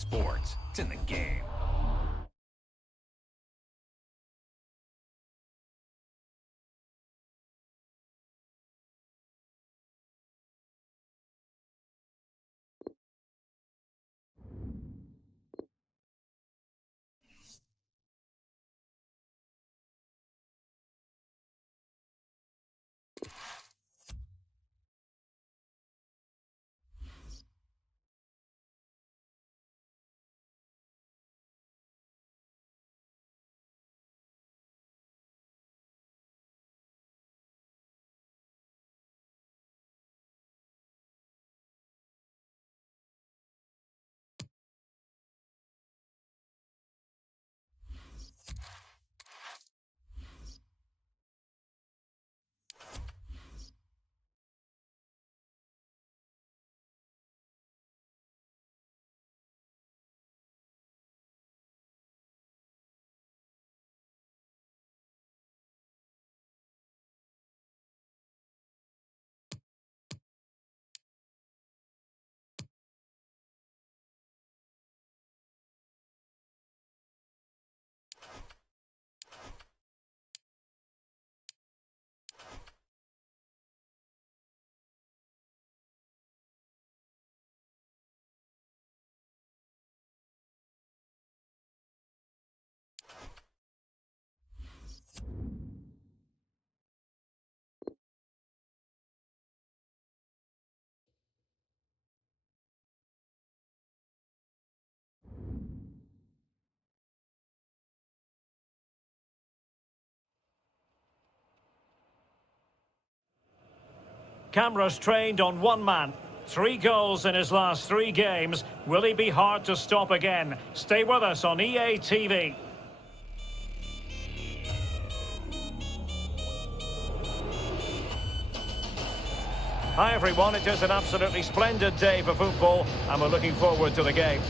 sports. It's in the game. Cameras trained on one man. 3 goals in his last 3 games. Will he be hard to stop again? Stay with us on EA TV. Hi everyone, it is an absolutely splendid day for football and we're looking forward to the game.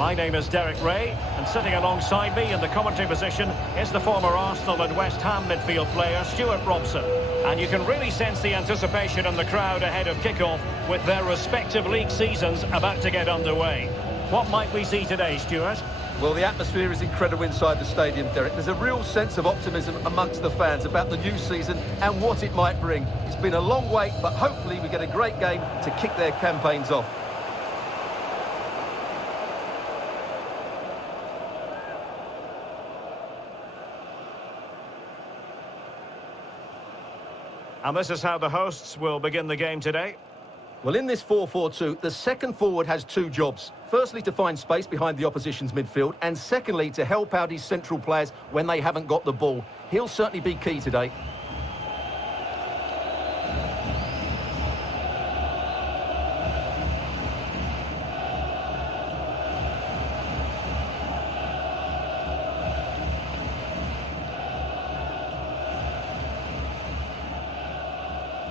My name is Derek Ray, and sitting alongside me in the commentary position is the former Arsenal and West Ham midfield player, Stuart Robson. And you can really sense the anticipation in the crowd ahead of kick-off with their respective league seasons about to get underway. What might we see today, Stuart? Well, the atmosphere is incredible inside the stadium, Derek. There's a real sense of optimism amongst the fans about the new season and what it might bring. It's been a long wait, but hopefully we get a great game to kick their campaigns off. And this is how the hosts will begin the game today. Well, in this 4-4-2, the second forward has 2 jobs. Firstly, to find space behind the opposition's midfield, and secondly, to help out his central players when they haven't got the ball. He'll certainly be key today.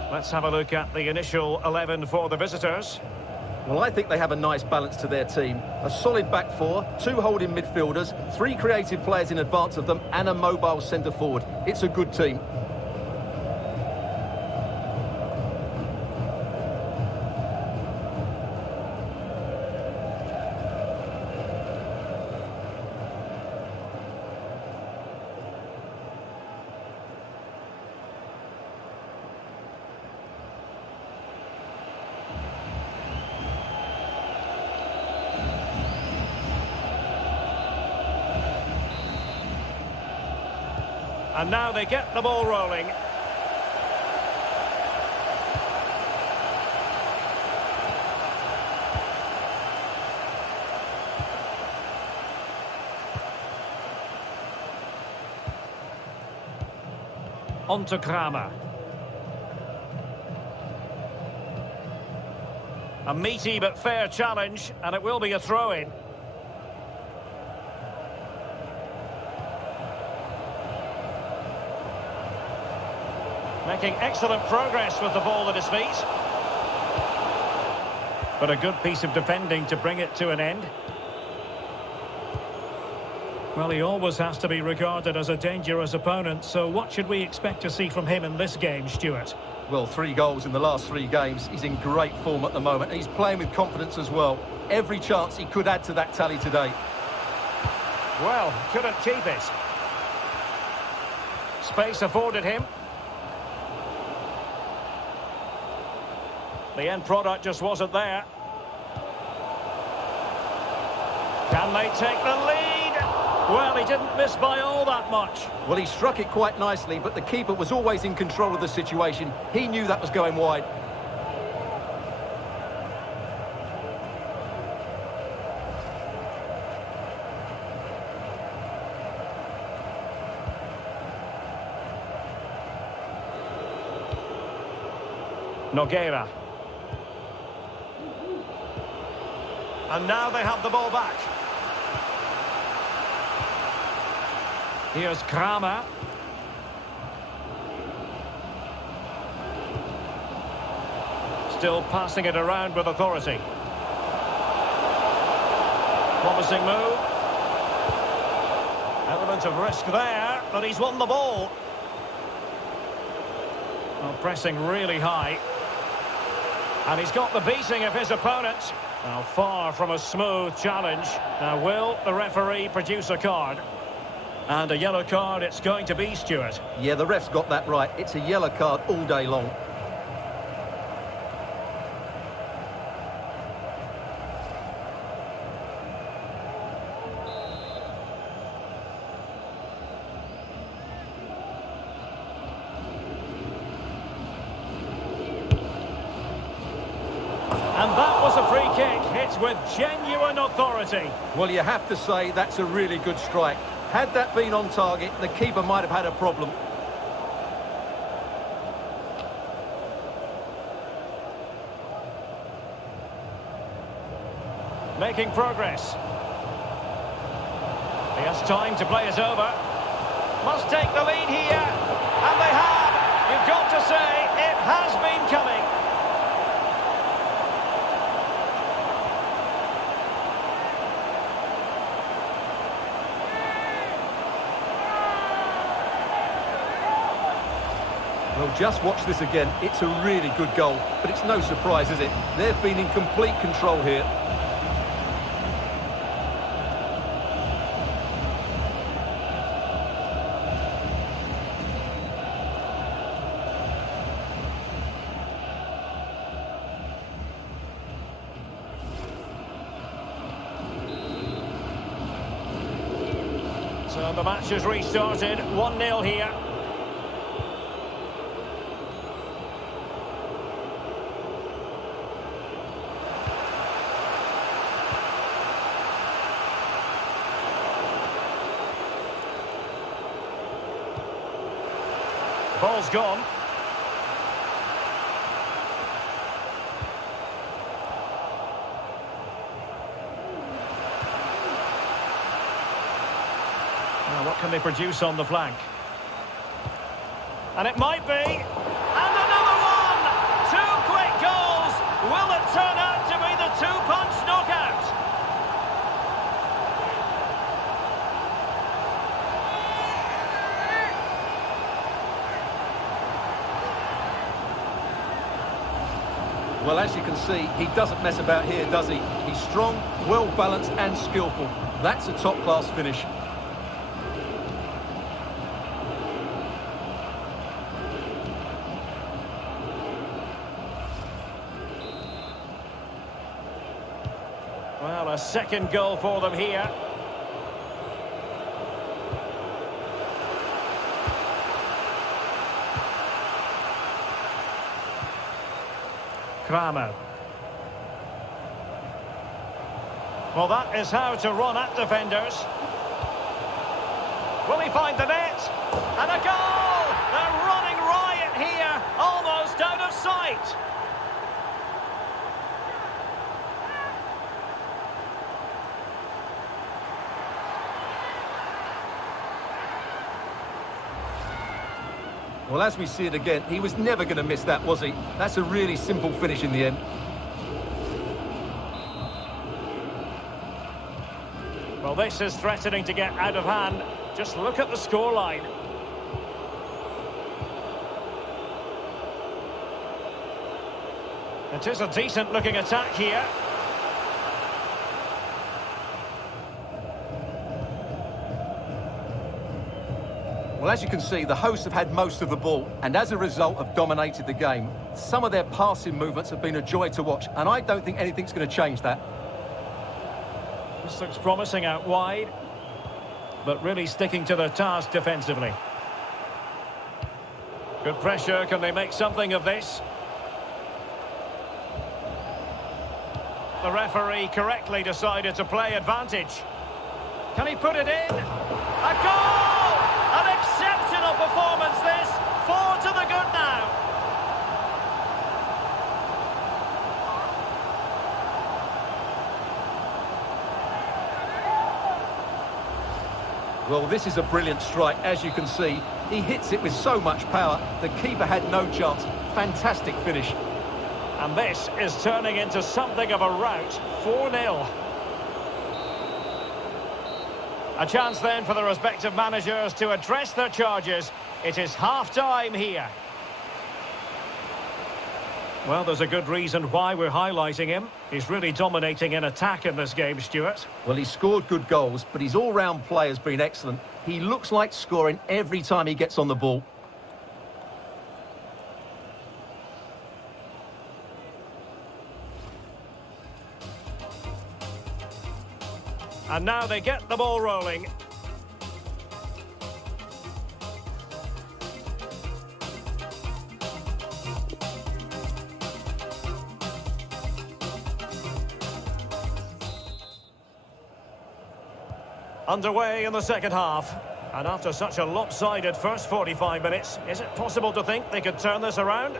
Let's have a look at the initial 11 for the visitors. Well, I think they have a nice balance to their team. A solid back 4, 2 holding midfielders, 3 creative players in advance of them, and a mobile centre forward. It's a good team. And now they get the ball rolling. On to Kramer. A meaty but fair challenge, and it will be a throw-in. Making excellent progress with the ball at his feet. But a good piece of defending to bring it to an end. Well, he always has to be regarded as a dangerous opponent, so what should we expect to see from him in this game, Stuart? Well, 3 goals in the last 3 games. He's in great form at the moment, and he's playing with confidence as well. Every chance he could add to that tally today. Well, couldn't keep it. Space afforded him. The end product just wasn't there. Can they take the lead? Well, he didn't miss by all that much. Well, he struck it quite nicely, but the keeper was always in control of the situation. He knew that was going wide. Nogueira. And now they have the ball back. Here's Kramer. Still passing it around with authority. Promising move. Element of risk there, but he's won the ball. Well, pressing really high. And he's got the beating of his opponent. Now, far from a smooth challenge. Now, will the referee produce a card? And a yellow card it's going to be, Stuart. Yeah, the ref's got that right. It's a yellow card all day long. And that was a free kick, hit with genuine authority. Well, you have to say that's a really good strike. Had that been on target, the keeper might have had a problem. Making progress. He has time to play it over. Must take the lead here. And they have. You've got to say, it has been coming. Well, just watch this again. It's a really good goal, but it's no surprise, is it? They've been in complete control here. So the match has restarted, 1-0 here. Ball's gone. Now, what can they produce on the flank? And it might be. And another one! 2 quick goals! Will it turn out to be the 2-punch knockout? Well, as you can see, he doesn't mess about here, does he? He's strong, well-balanced and skillful. That's a top-class finish. Well, a second goal for them here. Kramer. Well, that is how to run at defenders. Will he find the net? And a goal! They're running riot here, almost out of sight. Well, as we see it again, he was never going to miss that, was he? That's a really simple finish in the end. Well, this is threatening to get out of hand. Just look at the scoreline. It is a decent-looking attack here. Well, as you can see, the hosts have had most of the ball and as a result have dominated the game. Some of their passing movements have been a joy to watch, and I don't think anything's going to change that. This looks promising out wide, but really sticking to their task defensively. Good pressure. Can they make something of this? The referee correctly decided to play advantage. Can he put it in? A goal! An exceptional performance this. 4 to the good now. Well, this is a brilliant strike, as you can see. He hits it with so much power. The keeper had no chance. Fantastic finish. And this is turning into something of a rout. 4-0. A chance then for the respective managers to address their charges. It is half-time here. Well, there's a good reason why we're highlighting him. He's really dominating in attack in this game, Stuart. Well, he scored good goals, but his all-round play has been excellent. He looks like scoring every time he gets on the ball. And now they get the ball rolling. Underway in the second half. And after such a lopsided first 45 minutes, is it possible to think they could turn this around?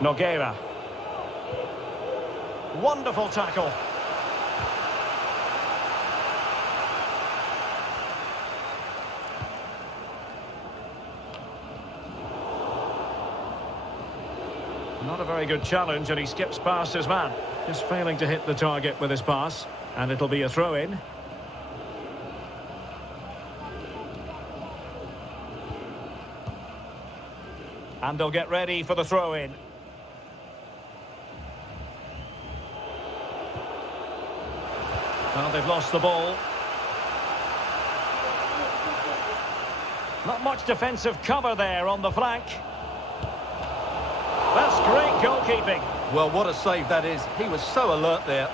Nogueira. Wonderful tackle. Not a very good challenge, and he skips past his man. Just failing to hit the target with his pass, and it'll be a throw-in. And they'll get ready for the throw-in. Well, they've lost the ball. Not much defensive cover there on the flank. That's great goalkeeping. Well, what a save that is. He was so alert there.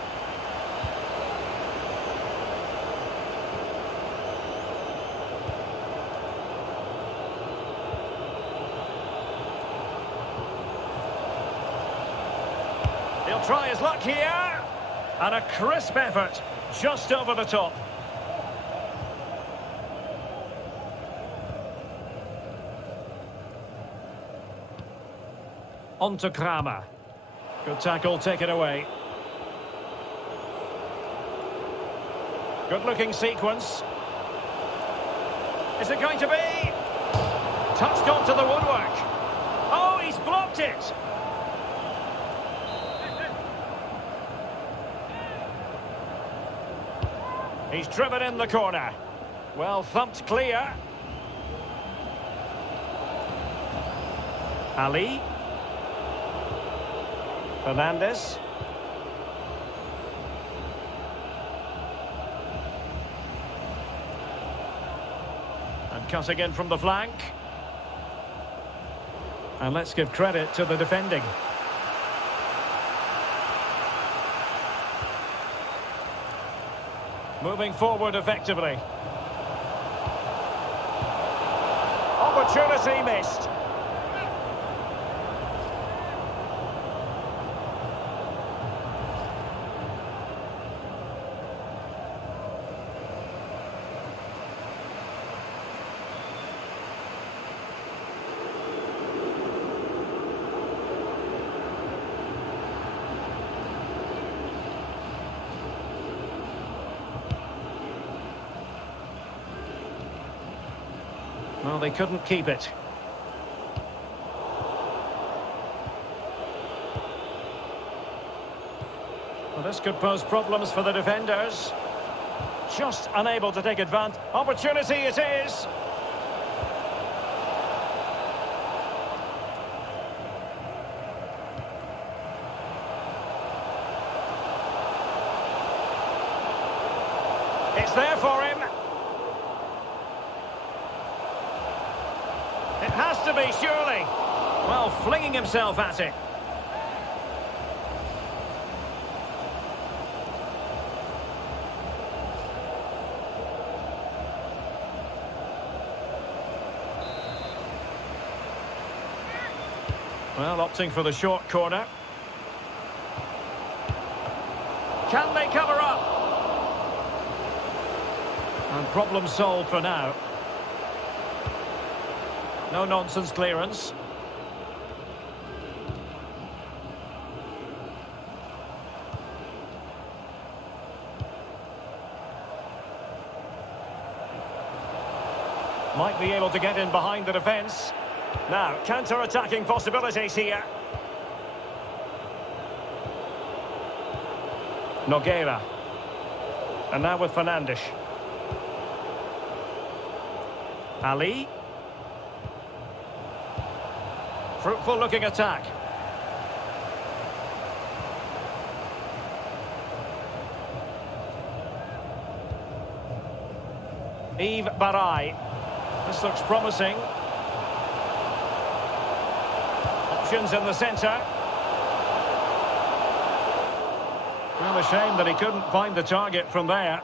He'll try his luck here. And a crisp effort, just over the top. On to Kramer. Good tackle, taken away. Good-looking sequence. Is it going to be? Touched onto the woodwork. Oh, he's blocked it. He's driven in the corner. Well thumped clear. Ali. Fernandez. And cutting in from the flank. And let's give credit to the defending. Moving forward effectively. Opportunity missed. Well, they couldn't keep it. Well, this could pose problems for the defenders. Just unable to take advantage. Opportunity it is. there for him. It has to be, surely. Well, flinging himself at it. Well, opting for the short corner. Can they cover up? And problem solved for now. No nonsense clearance. Might be able to get in behind the defence. Now, counter-attacking possibilities here. Nogueira. And now with Fernandes. Ali. Fruitful looking attack. Yves Barai. This looks promising. Options in the centre. Well, a shame that he couldn't find the target from there.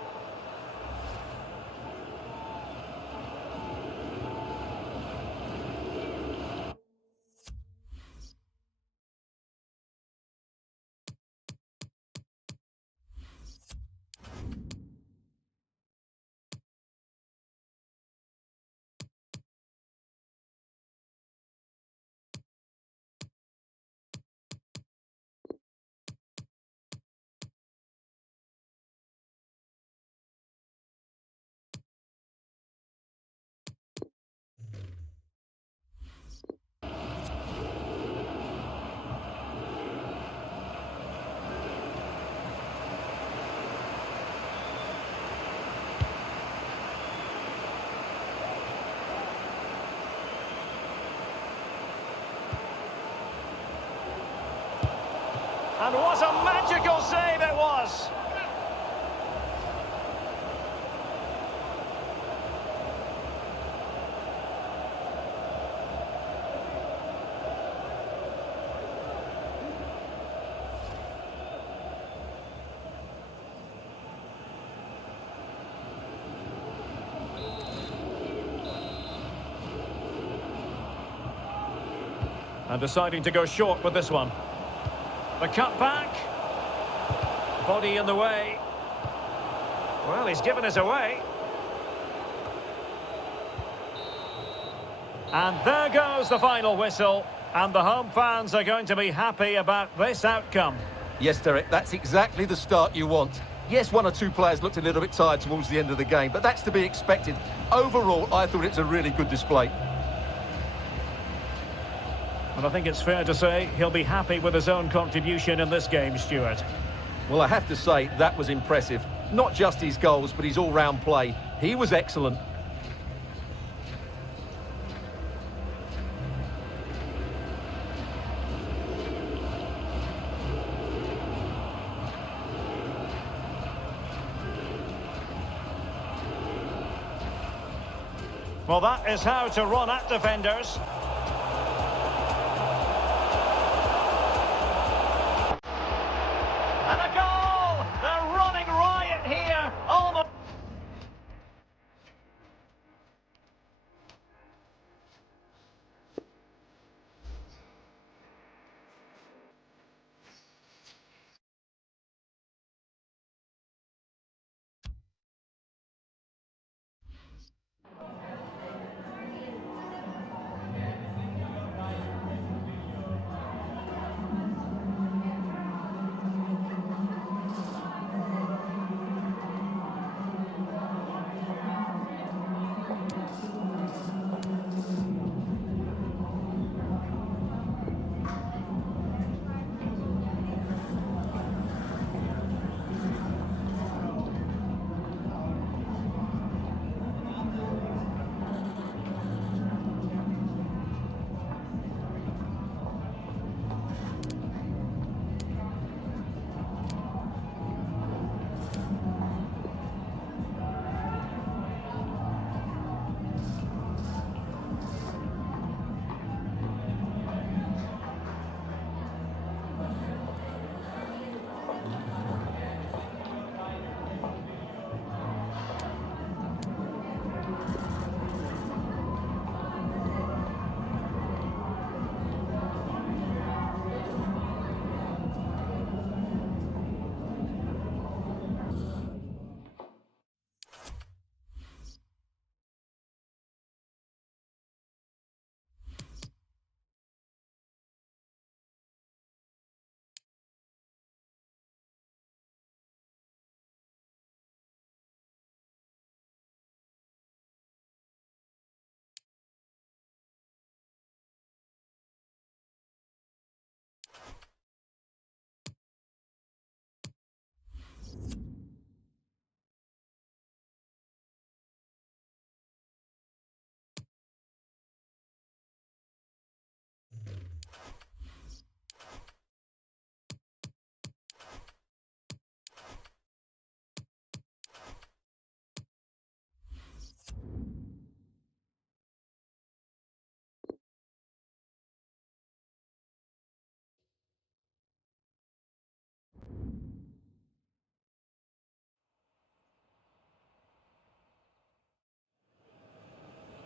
And what a magical save it was! And deciding to go short with this one. The cut back. Body in the way. Well, he's given us away. And there goes the final whistle. And the home fans are going to be happy about this outcome. Yes, Derek, that's exactly the start you want. Yes, one or two players looked a little bit tired towards the end of the game, but that's to be expected. Overall, I thought it's a really good display. And I think it's fair to say he'll be happy with his own contribution in this game, Stuart. Well, I have to say, that was impressive. Not just his goals, but his all-round play. He was excellent. Well, that is how to run at defenders. And a goal! They're running riot here. Almost.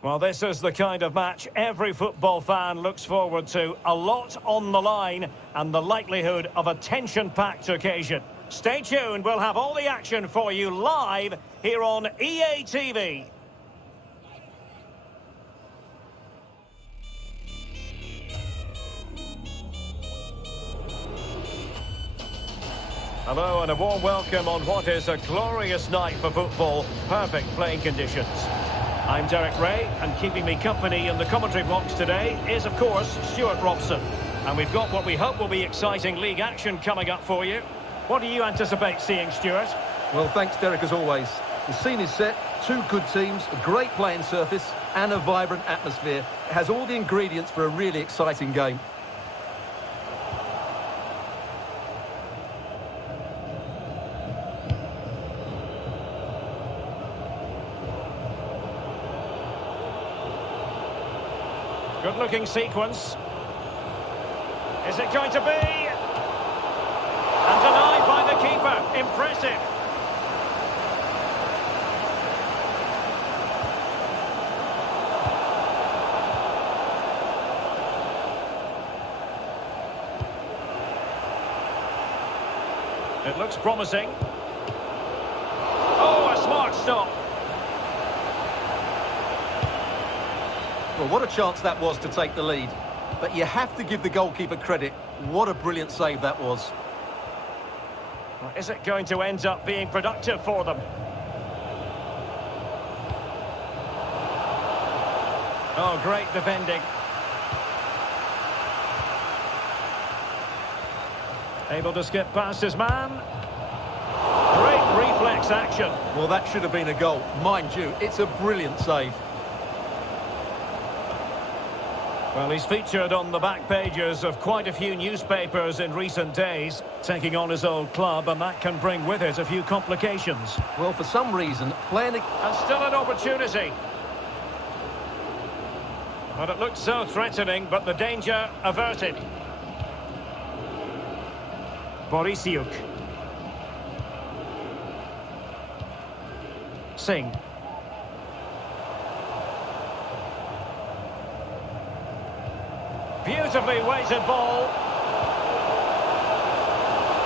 Well, this is the kind of match every football fan looks forward to. A lot on the line and the likelihood of a tension-packed occasion. Stay tuned, we'll have all the action for you live here on EA TV. Hello and a warm welcome on what is a glorious night for football. Perfect playing conditions. I'm Derek Ray, and keeping me company in the commentary box today is, of course, Stuart Robson. And we've got what we hope will be exciting league action coming up for you. What do you anticipate seeing, Stuart? Well, thanks, Derek, as always. The scene is set, two good teams, a great playing surface, and a vibrant atmosphere. It has all the ingredients for a really exciting game. Good-looking sequence. Is it going to be? And denied by the keeper. Impressive. It looks promising. Oh, a smart stop. Well, what a chance that was to take the lead. But you have to give the goalkeeper credit. What a brilliant save that was. Is it going to end up being productive for them? Oh, great defending. Able to skip past his man. Great reflex action. Well, that should have been a goal. Mind you, it's a brilliant save. Well, he's featured on the back pages of quite a few newspapers in recent days, taking on his old club, and that can bring with it a few complications. Well, for some reason, playing... And still an opportunity. But it looked so threatening, but the danger averted. Borisiuk. Singh. Beautifully weighted ball.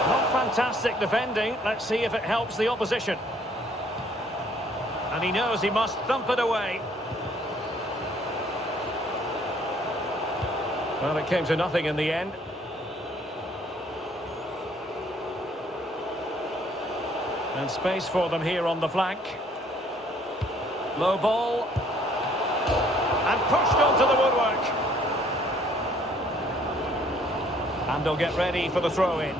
Not fantastic defending. Let's see if it helps the opposition. And he knows he must thump it away. Well, it came to nothing in the end. And space for them here on the flank. Low ball. And pushed onto the woodwork. And they'll get ready for the throw-in.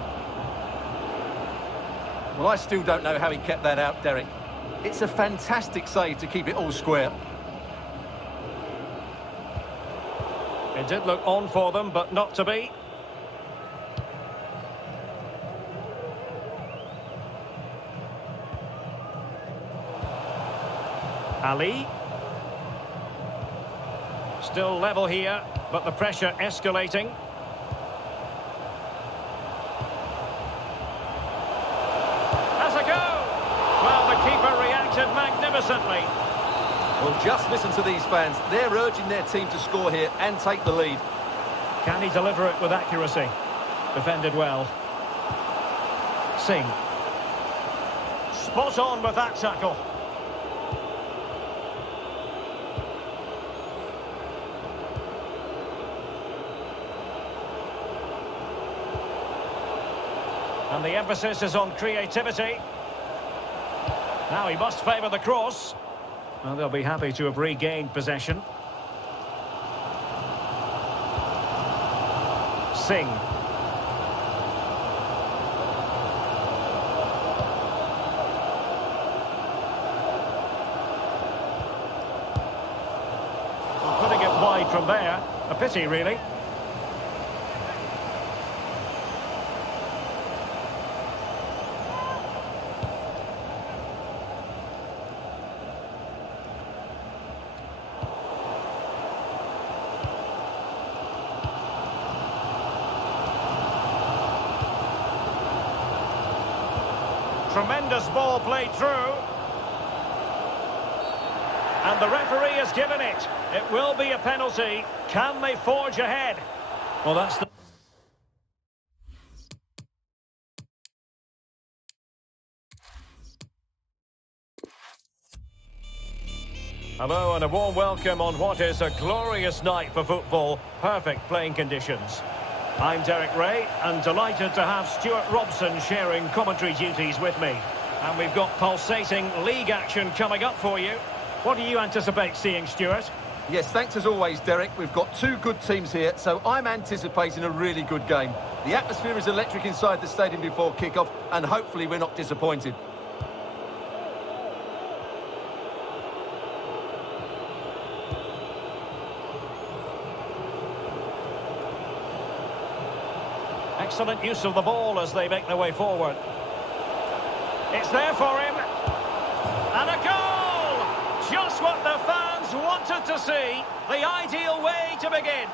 Well, I still don't know how he kept that out, Derek. It's a fantastic save to keep it all square. It did look on for them, but not to be. Ali. Still level here, but the pressure escalating. Magnificently. Well, just listen to these fans. They're urging their team to score here and take the lead. Can he deliver it with accuracy? Defended well. Singh. Spot on with that tackle. And the emphasis is on creativity. Now he must favour the cross. Well, they'll be happy to have regained possession. Singh. Well, putting it wide from there. A pity, really. Tremendous ball played through. And the referee has given it. It will be a penalty. Can they forge ahead? Well, that's the... Hello and a warm welcome on what is a glorious night for football. Perfect playing conditions. I'm Derek Ray and delighted to have Stuart Robson sharing commentary duties with me. And we've got pulsating league action coming up for you. What do you anticipate seeing, Stuart? Yes, thanks as always, Derek. We've got two good teams here, so I'm anticipating a really good game. The atmosphere is electric inside the stadium before kick-off, and hopefully we're not disappointed. Excellent use of the ball as they make their way forward. It's there for him. And a goal! Just what the fans wanted to see. The ideal way to begin.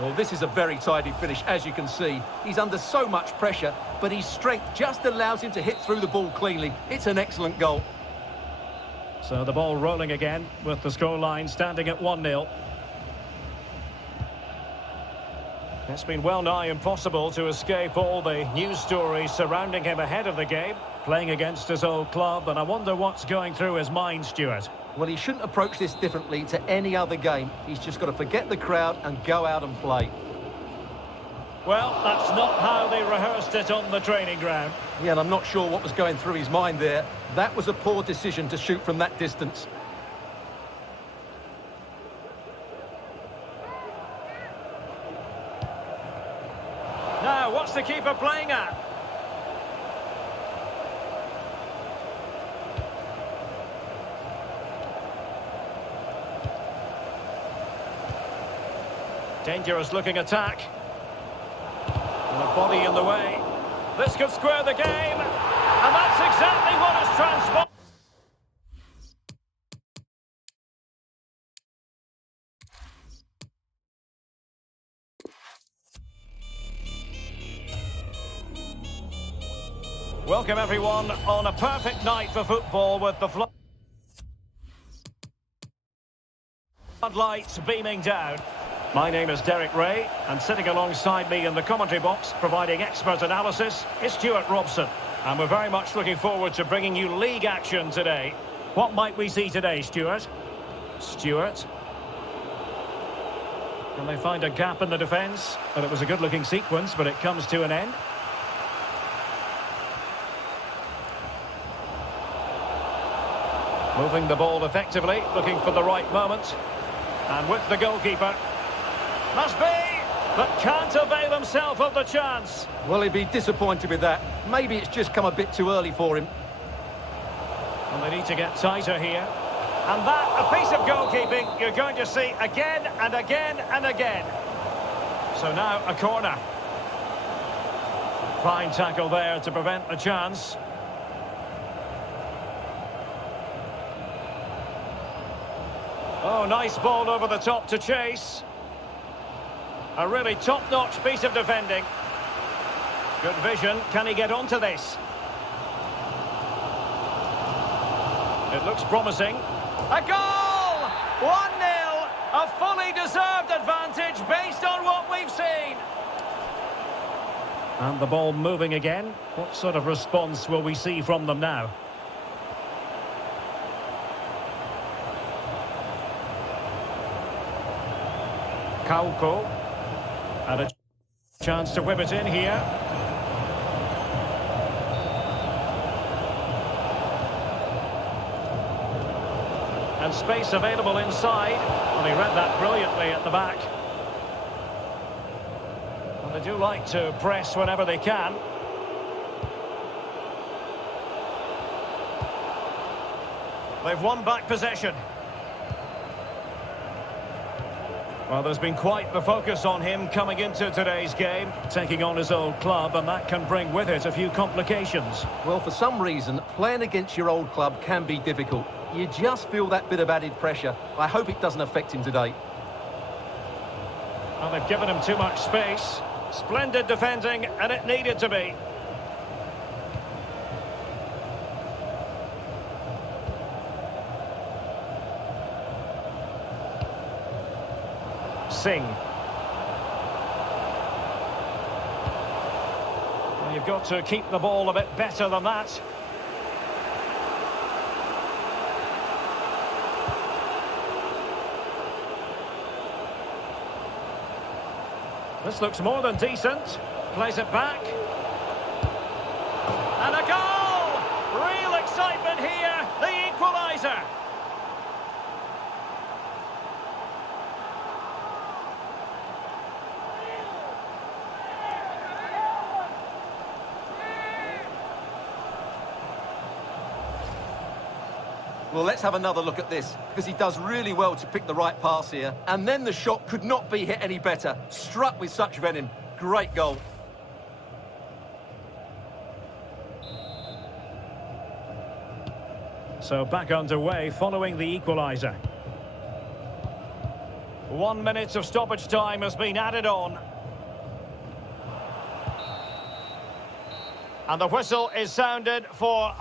Well, this is a very tidy finish, as you can see. He's under so much pressure, but his strength just allows him to hit through the ball cleanly. It's an excellent goal. So the ball rolling again with the scoreline standing at 1-0. It's been well nigh impossible to escape all the news stories surrounding him ahead of the game, playing against his old club, and I wonder what's going through his mind, Stuart. Well, he shouldn't approach this differently to any other game. He's just got to forget the crowd and go out and play. Well, that's not how they rehearsed it on the training ground. Yeah, and I'm not sure what was going through his mind there. That was a poor decision to shoot from that distance. Now, what's the keeper playing at? Dangerous looking attack. And a body in the way. This could square the game. And that's exactly what has transpired. Welcome everyone on a perfect night for football with the floodlights beaming down. My name is Derek Ray, and sitting alongside me in the commentary box, providing expert analysis, is Stuart Robson. And we're very much looking forward to bringing you league action today. What might we see today, Stuart? Stuart? Can they find a gap in the defence? Well, it was a good-looking sequence, but it comes to an end. Moving the ball effectively, looking for the right moment. And with the goalkeeper. Must be, but can't avail himself of the chance. Well, he'd be disappointed with that. Maybe it's just come a bit too early for him. And they need to get tighter here. And that, a piece of goalkeeping you're going to see again and again and again. So now a corner. Fine tackle there to prevent the chance. Oh, nice ball over the top to chase. A really top-notch piece of defending. Good vision. Can he get onto this? It looks promising. A goal! 1-0. A fully deserved advantage based on what we've seen. And the ball moving again. What sort of response will we see from them now? Kauko. And a chance to whip it in here. And space available inside. Well, he read that brilliantly at the back. And they do like to press whenever they can. They've won back possession. Well, there's been quite the focus on him coming into today's game, taking on his old club, and that can bring with it a few complications. Well, for some reason, playing against your old club can be difficult. You just feel that bit of added pressure. I hope it doesn't affect him today. Well, they've given him too much space. Splendid defending, and it needed to be. Singh. Well, you've got to keep the ball a bit better than that. This looks more than decent. Plays it back. And a goal! Real excitement here. The equaliser. Well, let's have another look at this, because he does really well to pick the right pass here. And then the shot could not be hit any better. Struck with such venom. Great goal. So back underway following the equaliser. 1 minute of stoppage time has been added on. And the whistle is sounded for...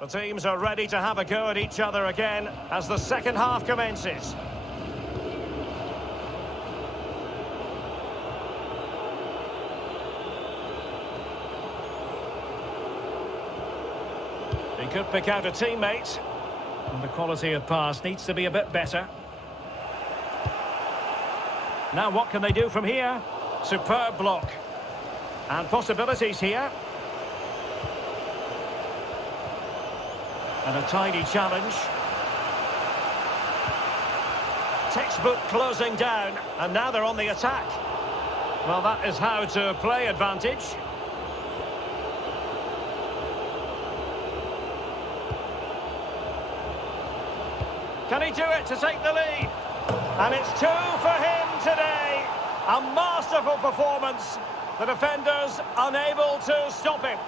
The teams are ready to have a go at each other again as the second half commences. He could pick out a teammate, and the quality of pass needs to be a bit better. Now what can they do from here? Superb block. And possibilities here. And a tiny challenge. Textbook closing down, and now they're on the attack. Well, that is how to play advantage. Can he do it to take the lead? And it's 2 for him today. A masterful performance. The defenders unable to stop him.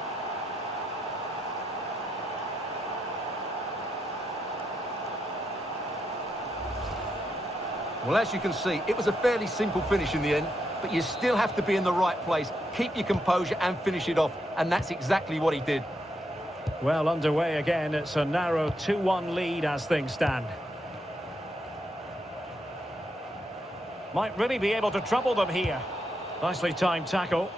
Well, as you can see, it was a fairly simple finish in the end, but you still have to be in the right place, keep your composure and finish it off, and that's exactly what he did. Well, underway again. It's a narrow 2-1 lead as things stand. Might really be able to trouble them here. Nicely timed tackle.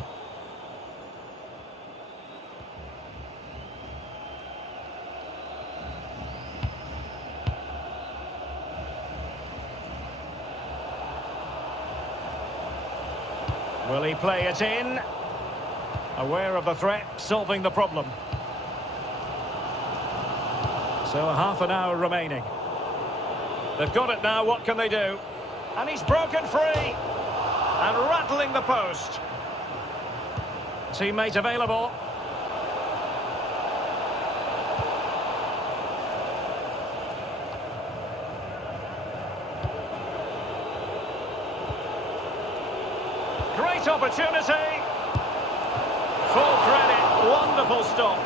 Will he play it in? Aware of the threat, solving the problem. So half an hour remaining. They've got it now, what can they do? And he's broken free! And rattling the post. Teammate available. Great opportunity. Full credit. Wonderful stop.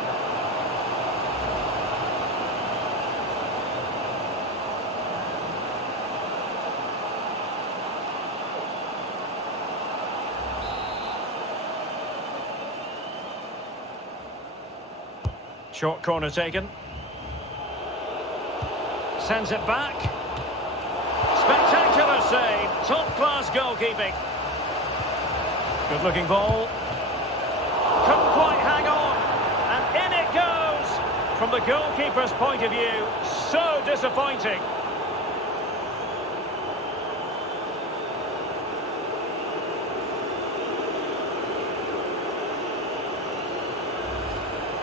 Short corner taken. Sends it back. Spectacular save. Top-class goalkeeping. Good-looking ball. Couldn't quite hang on. And in it goes. From the goalkeeper's point of view, so disappointing.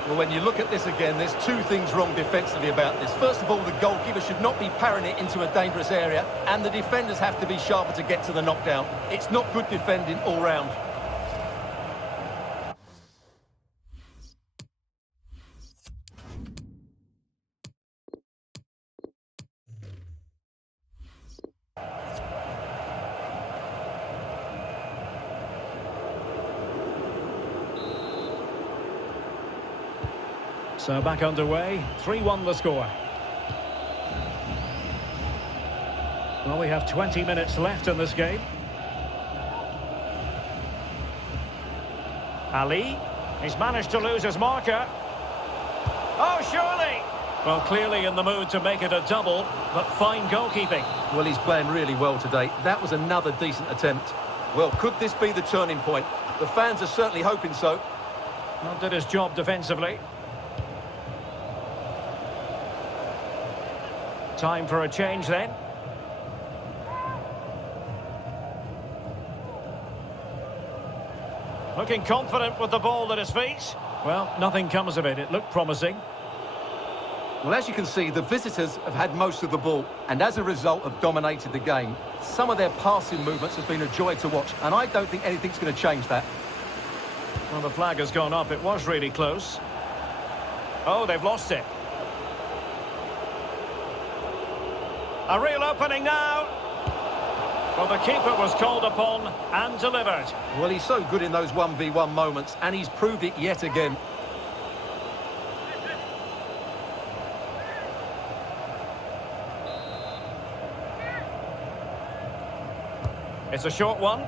Well, when you look at this again, there's two things wrong defensively about this. First of all, the goalkeeper should not be parrying it into a dangerous area, and the defenders have to be sharper to get to the knockdown. It's not good defending all round. So back underway, 3-1 the score. Well, we have 20 minutes left in this game. Ali, he's managed to lose his marker. Oh, surely! Well, clearly in the mood to make it a double, but fine goalkeeping. Well, he's playing really well today. That was another decent attempt. Well, could this be the turning point? The fans are certainly hoping so. Not did his job defensively. Time for a change then. Looking confident with the ball at his feet. Well, nothing comes of it. It looked promising. Well, as you can see, the visitors have had most of the ball and as a result have dominated the game. Some of their passing movements have been a joy to watch, and I don't think anything's going to change that. Well, the flag has gone up. It was really close. Oh, they've lost it. A real opening now. Well, the keeper was called upon and delivered. Well, he's so good in those 1v1 moments, and he's proved it yet again. It's a short one.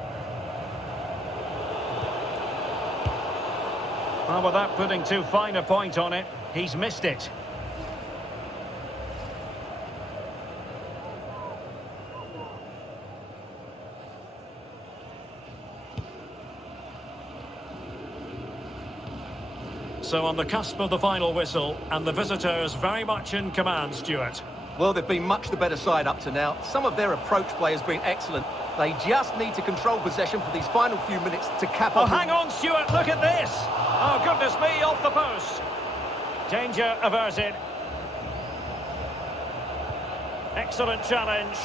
Well, without putting too fine a point on it, he's missed it. So on the cusp of the final whistle, and the visitors very much in command, Stuart. Well, they've been much the better side up to now. Some of their approach play has been excellent. They just need to control possession for these final few minutes to cap off. Oh, hang on, Stuart, look at this! Oh, goodness me, off the post. Danger averted. Excellent challenge.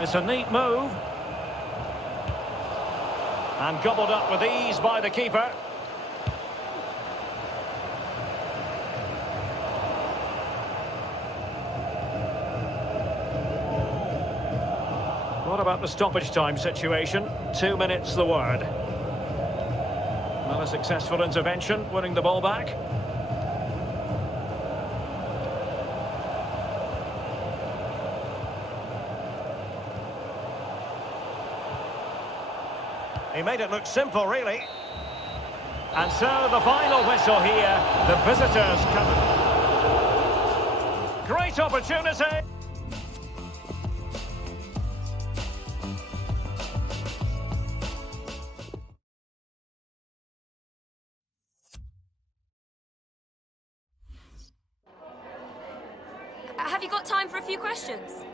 It's a neat move. And gobbled up with ease by the keeper. What about the stoppage time situation? 2 minutes the word. Well, a successful intervention, winning the ball back. He made it look simple, really. And so the final whistle here. The visitors come. Great opportunity. Have you got time for a few questions?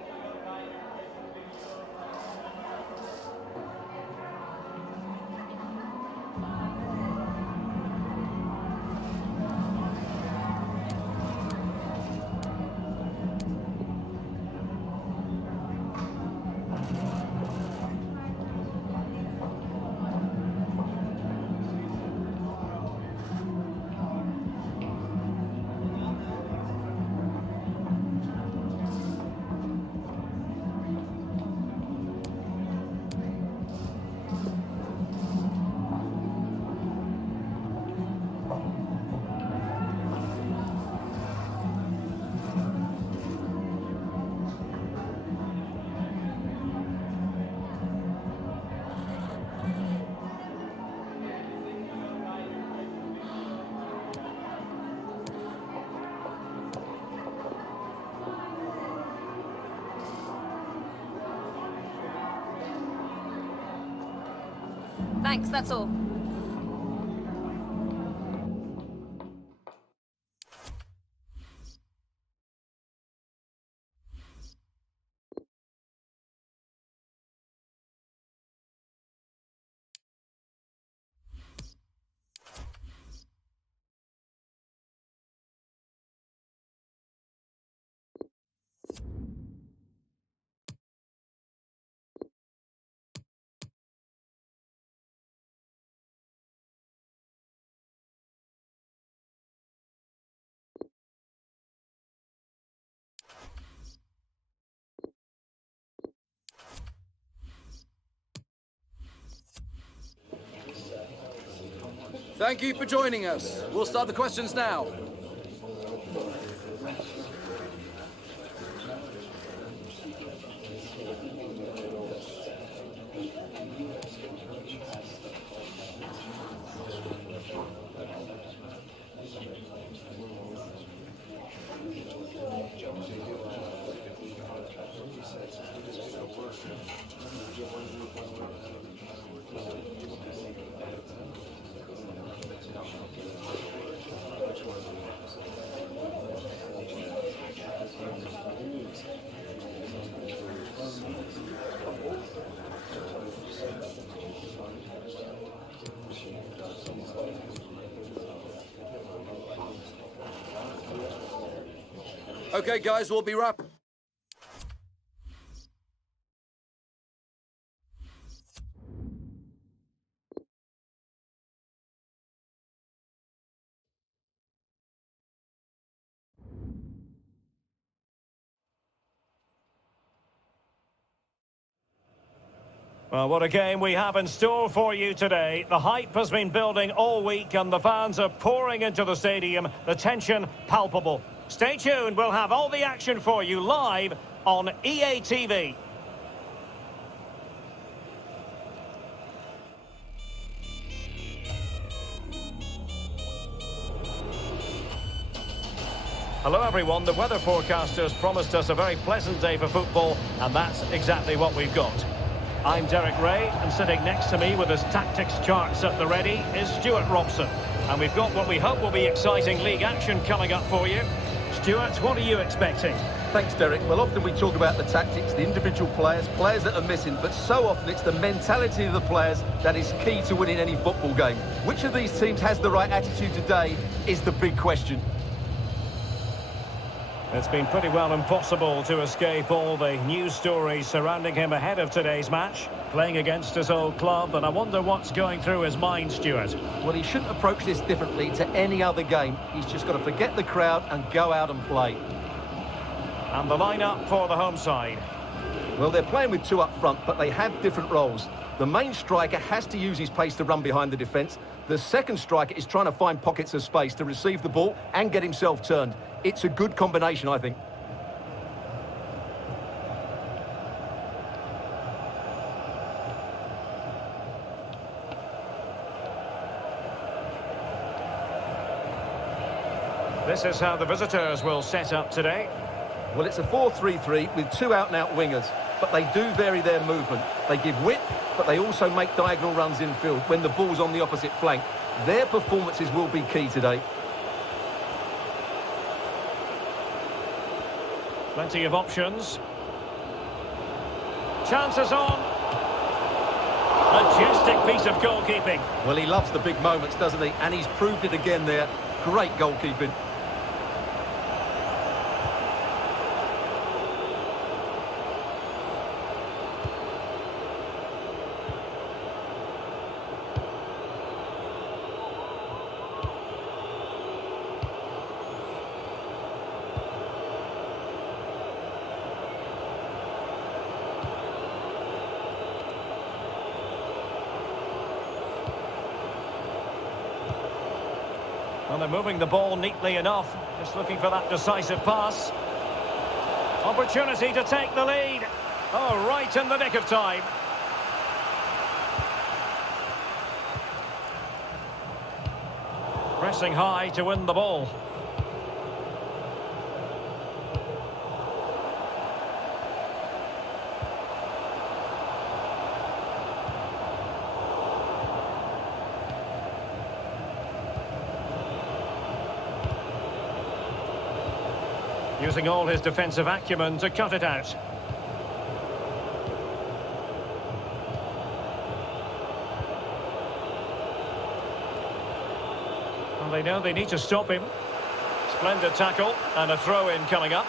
Thanks, that's all. Thank you for joining us. We'll start the questions now. Okay, guys, we'll be wrapping. Well, what a game we have in store for you today. The hype has been building all week and the fans are pouring into the stadium. The tension palpable. Stay tuned, we'll have all the action for you live on EA TV. Hello everyone, the weather forecasters promised us a very pleasant day for football, and that's exactly what we've got. I'm Derek Ray, and sitting next to me with his tactics charts at the ready is Stuart Robson. And we've got what we hope will be exciting league action coming up for you. Stuart, what are you expecting? Thanks, Derek. Well, often we talk about the tactics, the individual players that are missing, but so often it's the mentality of the players that is key to winning any football game. Which of these teams has the right attitude today is the big question. It's been pretty well impossible to escape all the news stories surrounding him ahead of today's match, playing against his old club, and I wonder what's going through his mind, Stuart. Well, he shouldn't approach this differently to any other game. He's just got to forget the crowd and go out and play. And the lineup for the home side. Well, they're playing with two up front, but they have different roles. The main striker has to use his pace to run behind the defence. The second striker is trying to find pockets of space to receive the ball and get himself turned. It's a good combination, I think. This is how the visitors will set up today. Well, it's a 4-3-3 with two out-and-out wingers, but they do vary their movement. They give width, but they also make diagonal runs infield when the ball's on the opposite flank. Their performances will be key today. Plenty of options. Chances on. Majestic piece of goalkeeping. Well, he loves the big moments, doesn't he? And he's proved it again there. Great goalkeeping. Well, they're moving the ball neatly enough. Just looking for that decisive pass. Opportunity to take the lead. Oh, right in the nick of time. Pressing high to win the ball. Using all his defensive acumen to cut it out. Well, they know they need to stop him. Splendid tackle and a throw-in coming up.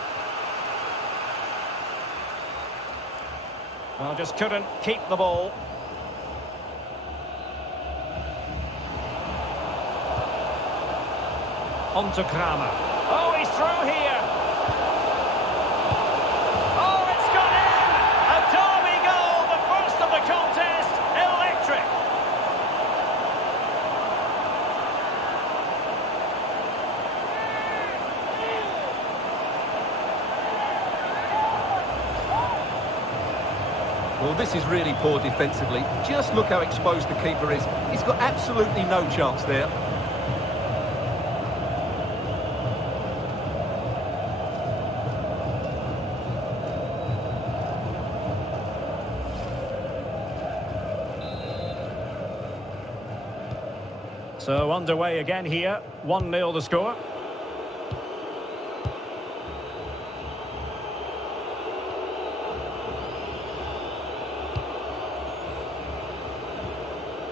Well, just couldn't keep the ball. On to Kramer. Oh, he's through here. Well, this is really poor defensively. Just look how exposed the keeper is. He's got absolutely no chance there. So underway again here. 1-0 the score.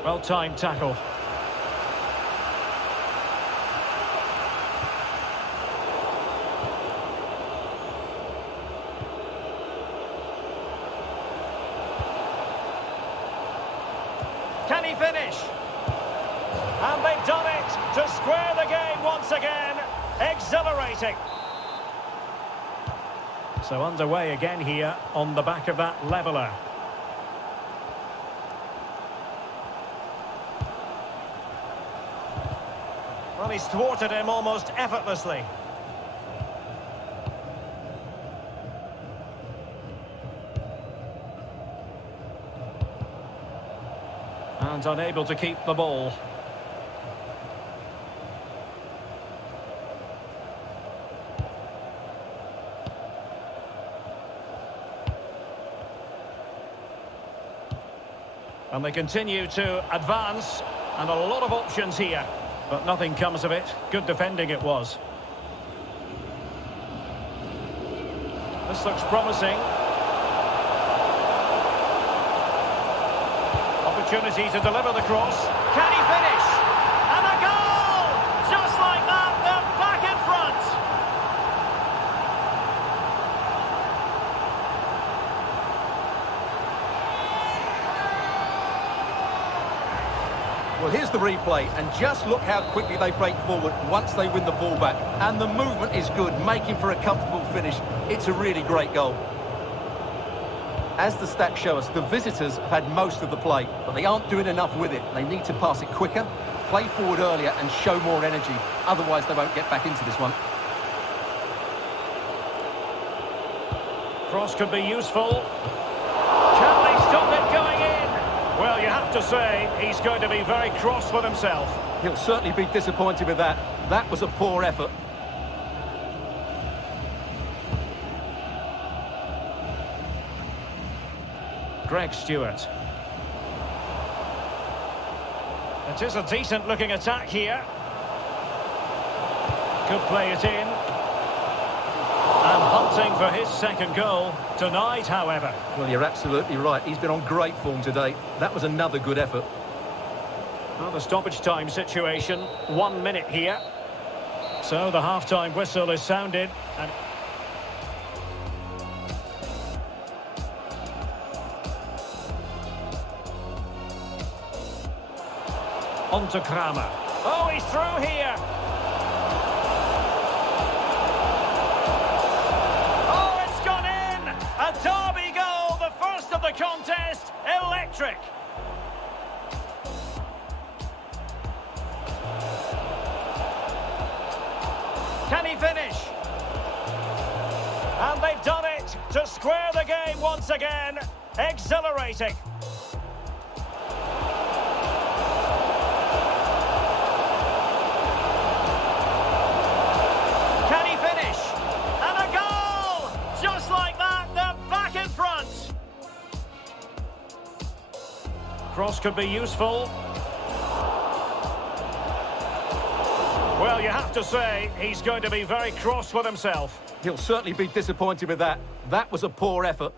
Well-timed tackle. Can he finish? And they've done it to square the game once again. Exhilarating. So underway again here on the back of that leveller. Well, he's thwarted him almost effortlessly. And unable to keep the ball. And they continue to advance, and a lot of options here, but nothing comes of it. Good defending it was. This looks promising. Opportunity to deliver the cross. Can he finish? And a goal! Just like that, they're back in front. Well, here's the replay, and just look how quickly they break forward once they win the ball back. And the movement is good, making for a comfortable finish. It's a really great goal. As the stats show us, the visitors have had most of the play, but they aren't doing enough with it. They need to pass it quicker, play forward earlier, and show more energy. Otherwise, they won't get back into this one. Cross could be useful. Can they stop it going in? Well, you have to say, he's going to be very cross with himself. He'll certainly be disappointed with that. That was a poor effort. Greg Stewart. It is a decent-looking attack here. Could play it in. And hunting for his second goal. Denied, however. Well, you're absolutely right. He's been on great form today. That was another good effort. Well, the stoppage time situation, 1 minute here. So the half-time whistle is sounded. And on to Kramer. Oh, he's through here. Oh, it's gone in. A derby goal, the first of the contest. Electric. Can he finish? And they've done it to square the game once again. Exhilarating. Can he finish? And a goal! Just like that, they're back in front. Cross could be useful. Well, you have to say, he's going to be very cross with himself. He'll certainly be disappointed with that. That was a poor effort.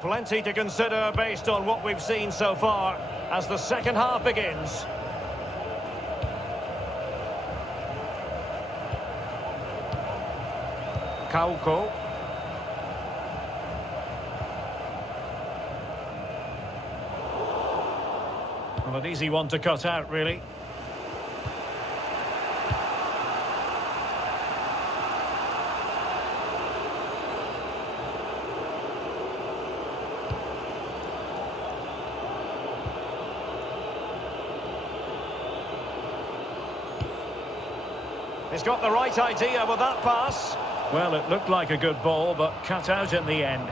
Plenty to consider based on what we've seen so far as the second half begins. Kauko. Well, an easy one to cut out, really. He's got the right idea with that pass. Well, it looked like a good ball, but cut out in the end.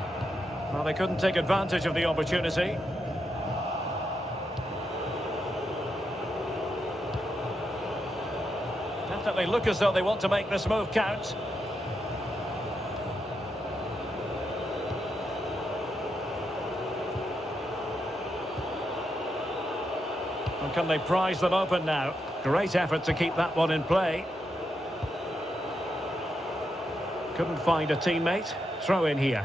Well, they couldn't take advantage of the opportunity. Definitely look as though they want to make this move count. And can they prize them open now? Great effort to keep that one in play. Couldn't find a teammate. Throw in here.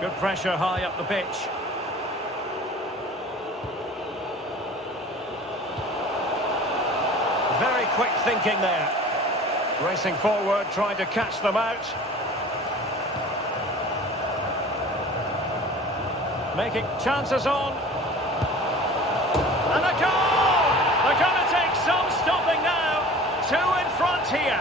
Good pressure high up the pitch. Very quick thinking there. Racing forward, trying to catch them out. Making chances on. And a goal! They're going to take some stopping now. 2 in front here.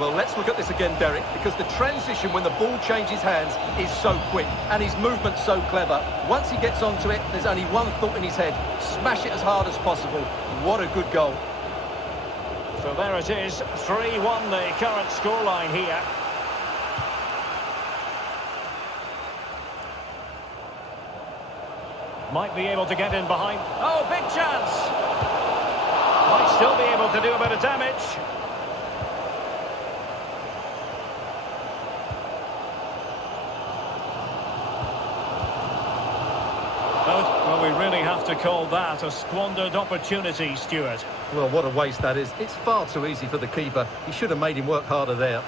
Well, let's look at this again, Derek, because the transition when the ball changes hands is so quick and his movement's so clever. Once he gets onto it, there's only one thought in his head: smash it as hard as possible. What a good goal. So there it is, 3-1 the current scoreline here. Might be able to get in behind. Oh, big chance! Might still be able to do a bit of damage. Well, we really have to call that a squandered opportunity, Stuart. Well, what a waste that is. It's far too easy for the keeper. He should have made him work harder there.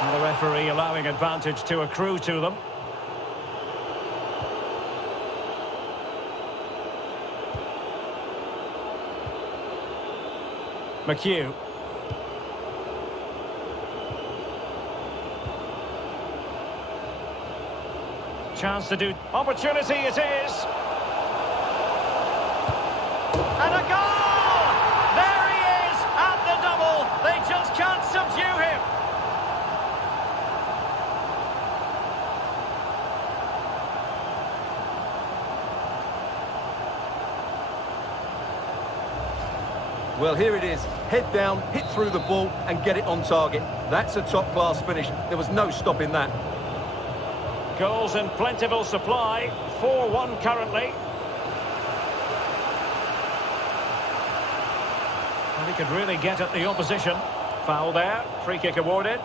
And the referee allowing advantage to accrue to them. McHugh. Chance to do... Opportunity it is! And a goal! There he is! And the double! They just can't subdue him! Well, here it is. Head down, hit through the ball and get it on target. That's a top-class finish. There was no stopping that. Goals in plentiful supply. 4-1 currently. And he could really get at the opposition. Foul there. Free kick awarded.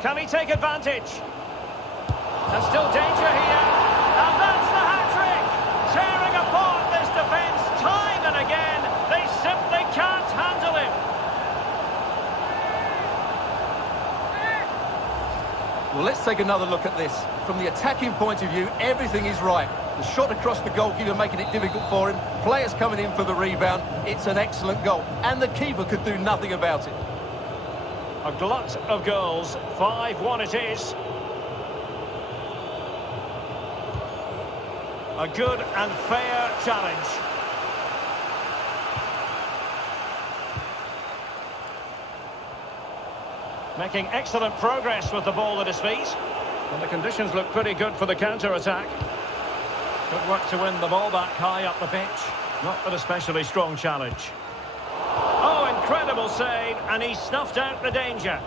Can he take advantage? And still danger here. And that's the hat-trick! Tearing apart this defence time and again. They simply can't handle him. Well, let's take another look at this. From the attacking point of view, everything is right. The shot across the goalkeeper making it difficult for him. Players coming in for the rebound. It's an excellent goal. And the keeper could do nothing about it. A glut of goals. 5-1 it is. A good and fair challenge. Making excellent progress with the ball at his feet. And the conditions look pretty good for the counter-attack. Good work to win the ball back high up the pitch. Not an especially strong challenge. Oh, incredible save, and he snuffed out the danger.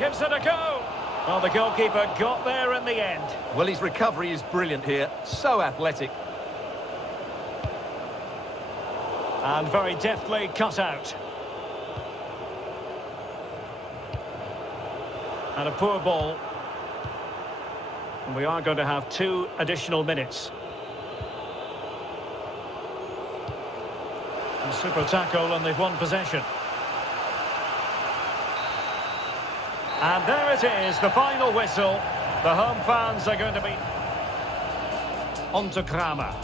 Gives it a go. Well, the goalkeeper got there in the end. Well, his recovery is brilliant here. So athletic. And very deftly cut out. And a poor ball. And we are going to have 2 additional minutes. A super tackle, and they've won possession. And there it is, the final whistle. The home fans are going to be on to Kramer.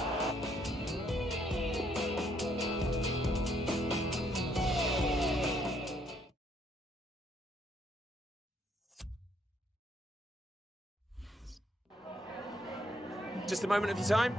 Just a moment of your time.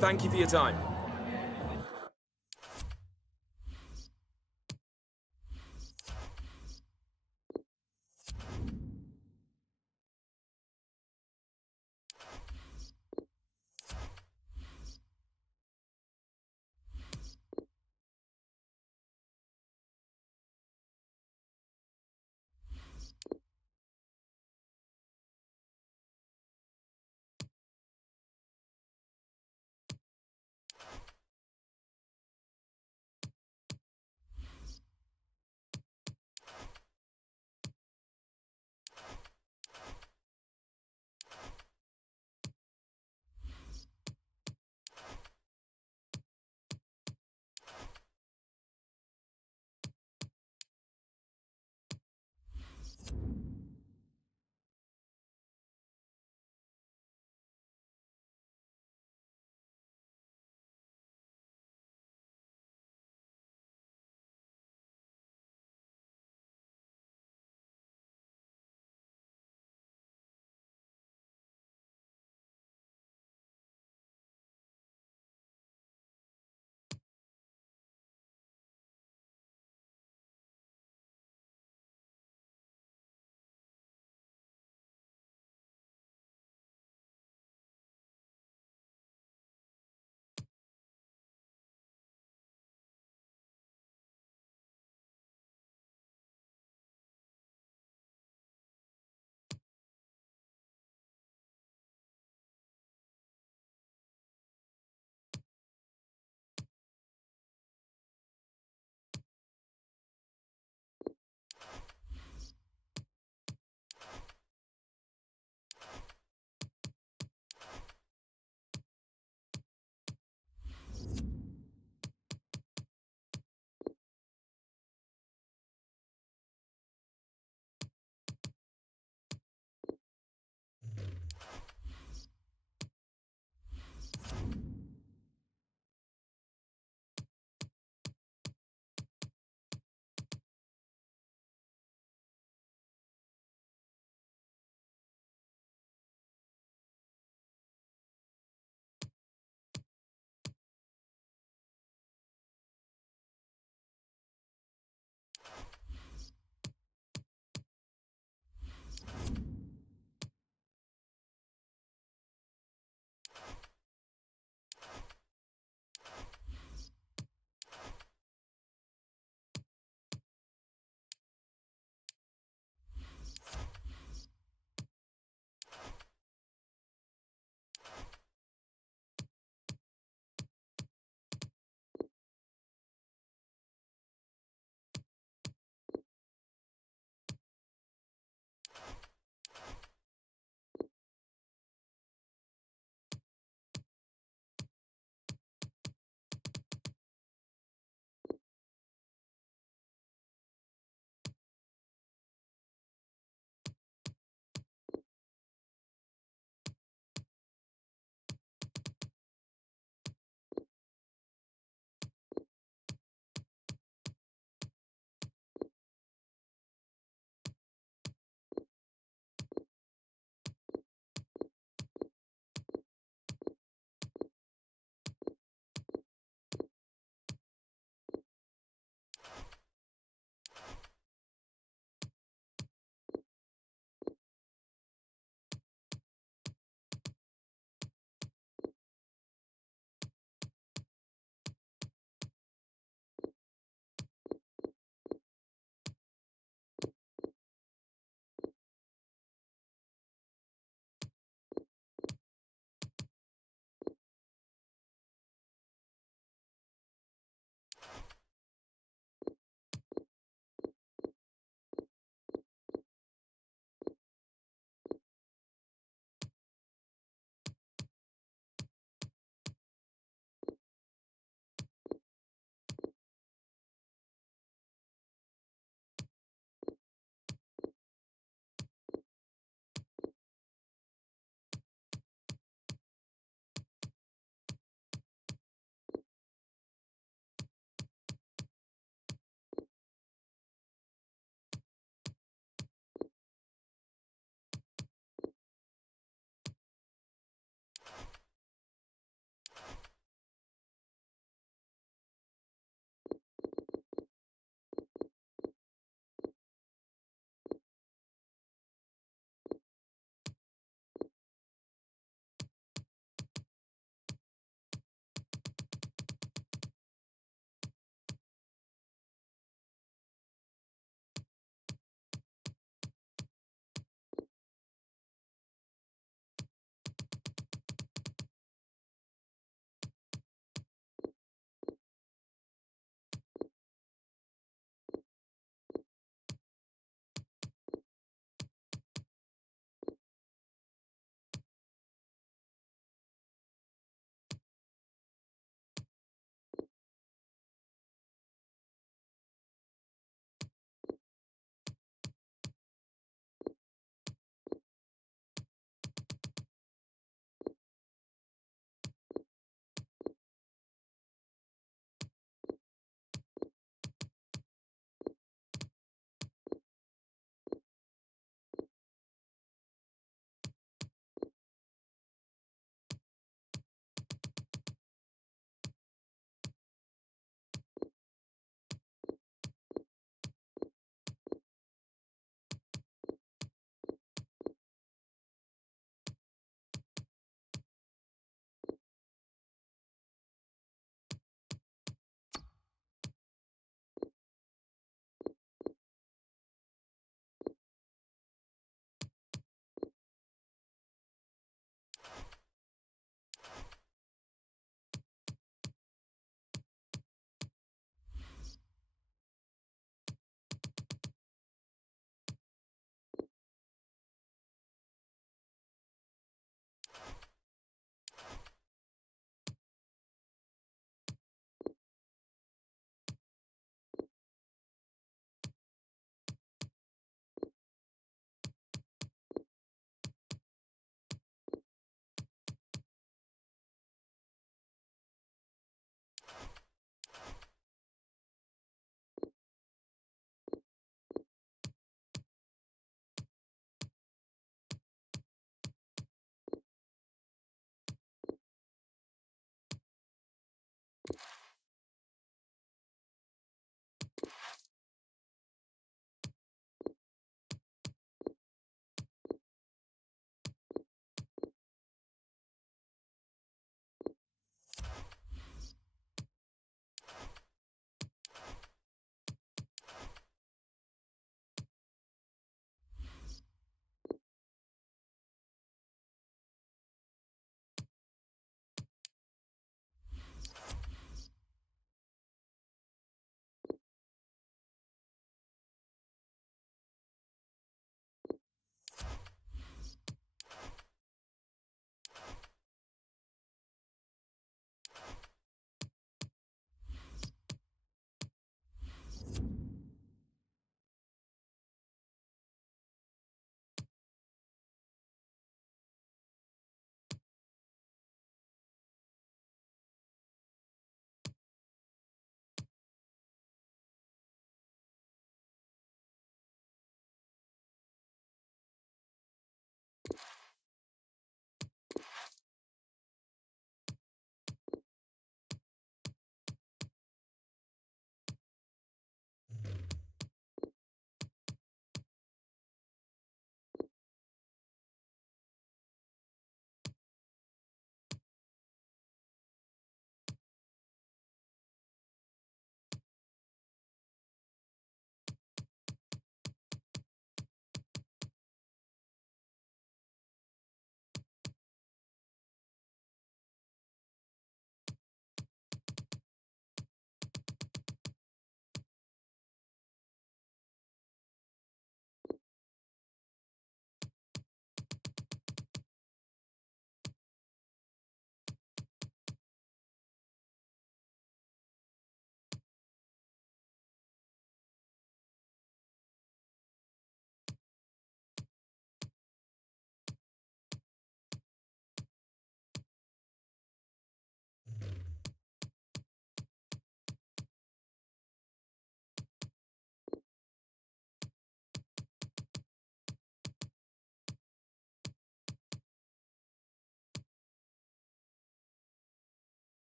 Thank you for your time.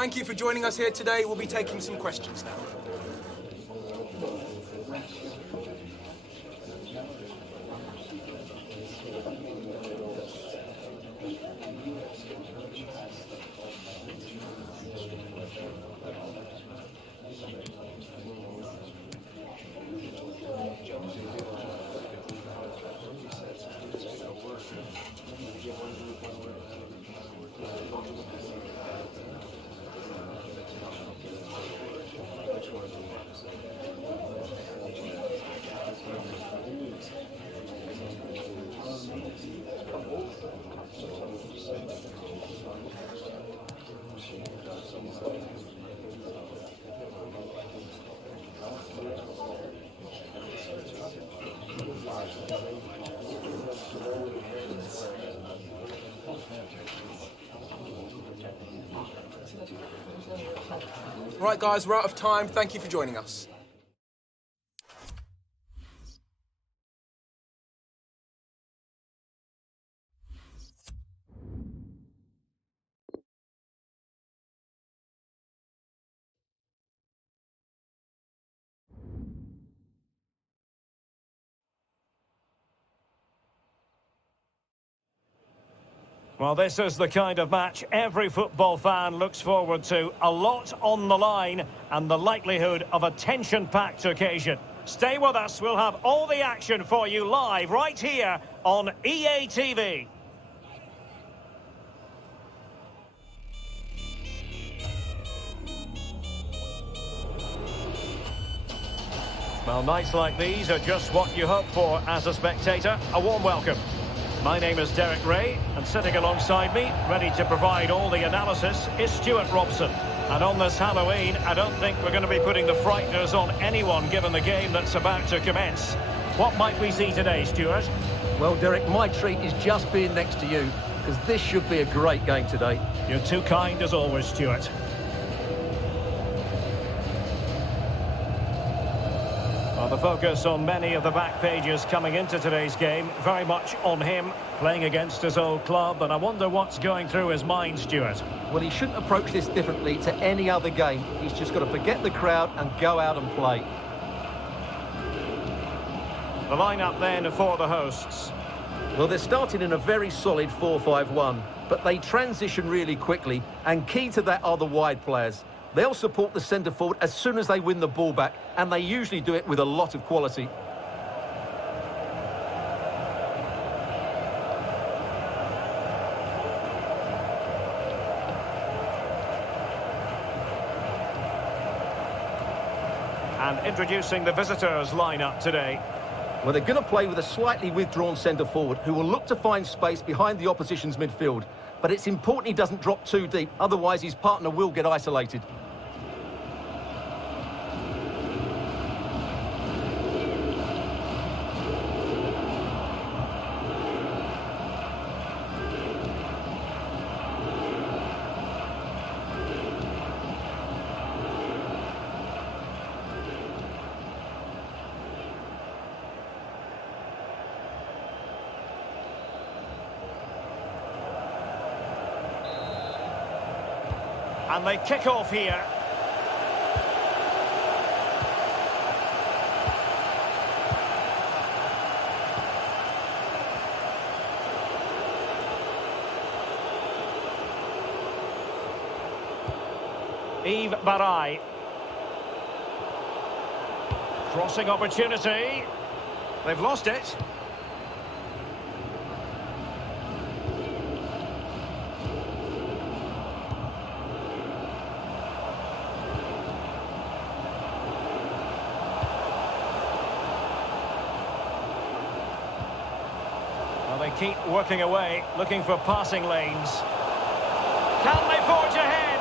thank you for joining us here today. We'll be taking some questions now. Right, guys, we're out of time. Thank you for joining us. Well, this is the kind of match every football fan looks forward to. A lot on the line and the likelihood of a tension-packed occasion. Stay with us, we'll have all the action for you live right here on EA TV. Well, nights like these are just what you hope for as a spectator. A warm welcome. My name is Derek Ray, and sitting alongside me, ready to provide all the analysis, is Stuart Robson. And on this Halloween, I don't think we're going to be putting the frighteners on anyone given the game that's about to commence. What might we see today, Stuart? Well, Derek, my treat is just being next to you, because this should be a great game today. You're too kind as always, Stuart. Well, the focus on many of the back pages coming into today's game, very much on him, playing against his old club, and I wonder what's going through his mind, Stuart. Well, he shouldn't approach this differently to any other game. He's just got to forget the crowd and go out and play. The lineup then for the hosts. Well, they're starting in a very solid 4-5-1, but they transition really quickly, and key to that are the wide players. They'll support the centre forward as soon as they win the ball back, and they usually do it with a lot of quality. And introducing the visitors' lineup today. Well, they're going to play with a slightly withdrawn centre forward who will look to find space behind the opposition's midfield. But it's important he doesn't drop too deep, otherwise his partner will get isolated. And they kick off here. Yves Barai. Crossing opportunity. They've lost it. They keep working away, looking for passing lanes. Can they forge ahead?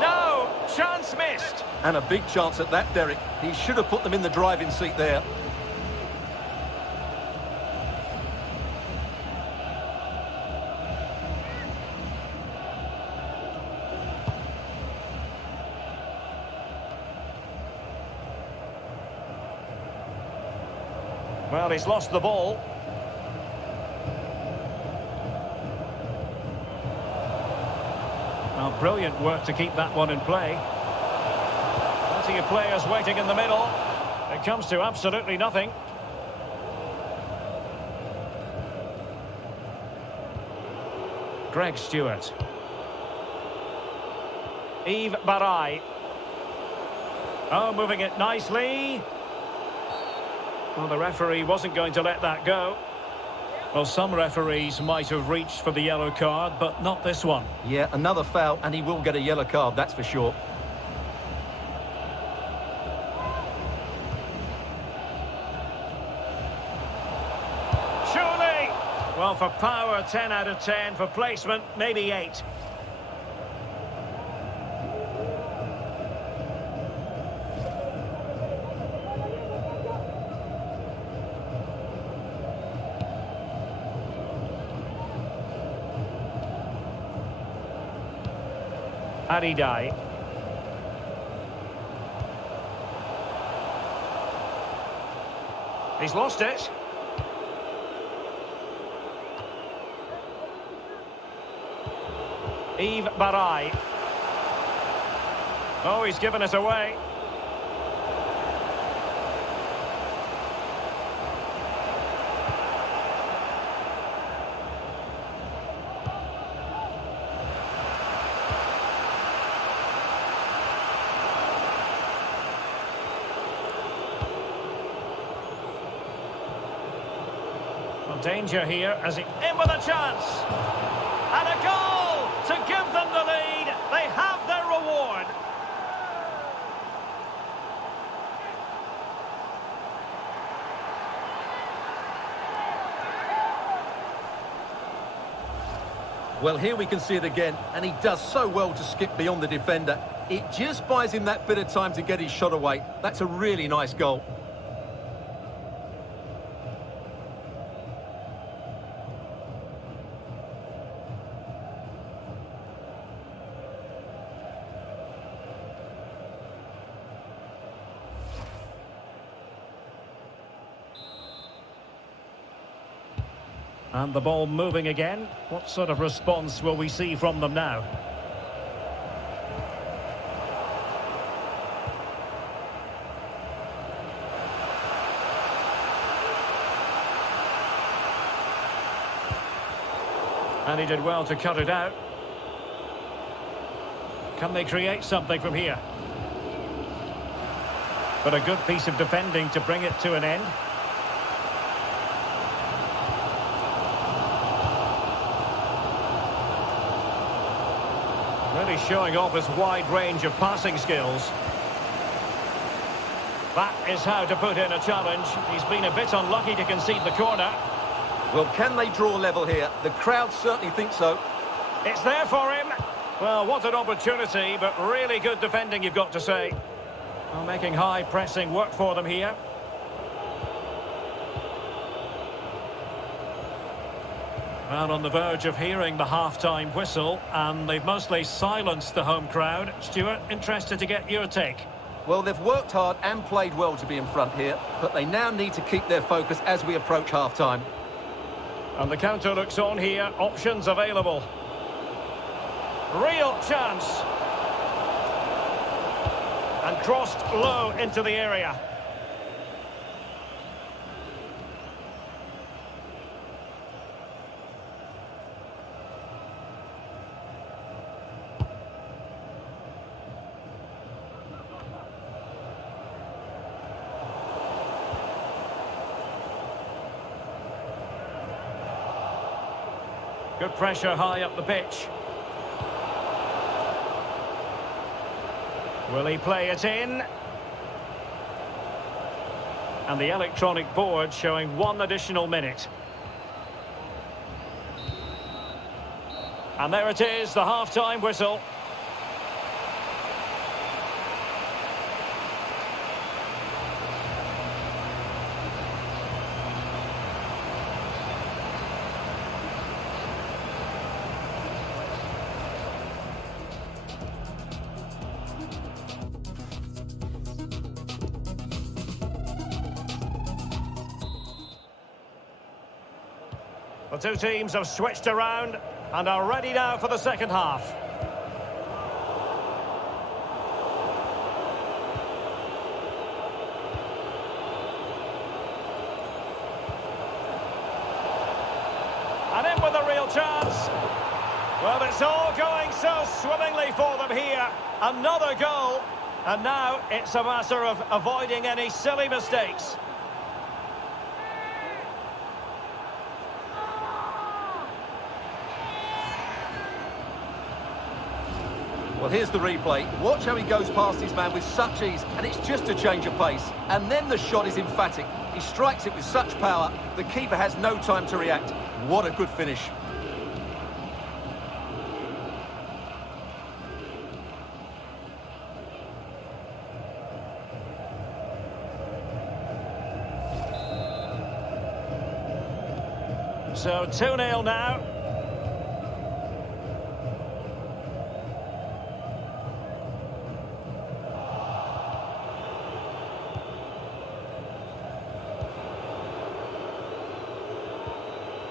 No! Chance missed! And a big chance at that, Derek. He should have put them in the driving seat there. Well, he's lost the ball. Well, brilliant work to keep that one in play. Plenty of players waiting in the middle. It comes to absolutely nothing. Greg Stewart. Yves Barai. Oh, moving it nicely. Well, the referee wasn't going to let that go. Well, some referees might have reached for the yellow card, but not this one. Yeah, another foul, and he will get a yellow card, that's for sure. Surely! Well, for power, 10 out of 10. For placement, maybe 8. Aridai. He's lost it. Yves Barai. Oh, he's given it away. Danger here as he in with a chance. And a goal to give them the lead. They have their reward. Well, here we can see it again, and he does so well to skip beyond the defender. It just buys him that bit of time to get his shot away. That's a really nice goal. And the ball moving again. What sort of response will we see from them now? And he did well to cut it out. Can they create something from here? But a good piece of defending to bring it to an end. Really showing off his wide range of passing skills. That is how to put in a challenge. He's been a bit unlucky to concede the corner. Well, can they draw level here? The crowd certainly think so. It's there for him. Well, what an opportunity, but really good defending, you've got to say. Well, making high pressing work for them here. Well, on the verge of hearing the half-time whistle, and they've mostly silenced the home crowd. Stuart, interested to get your take. Well, they've worked hard and played well to be in front here, but they now need to keep their focus as we approach half-time. And the counter looks on here. Options available. Real chance. And crossed low into the area. Good pressure high up the pitch. Will he play it in? And the electronic board showing 1 additional minute. And there it is, the half-time whistle. The two teams have switched around and are ready now for the second half. a real chance. Well, it's all going so swimmingly for them here. Another goal. And now it's a matter of avoiding any silly mistakes. Well, here's the replay. Watch how he goes past his man with such ease, and it's just a change of pace. And then the shot is emphatic. He strikes it with such power, the keeper has no time to react. What a good finish. So 2-0 now.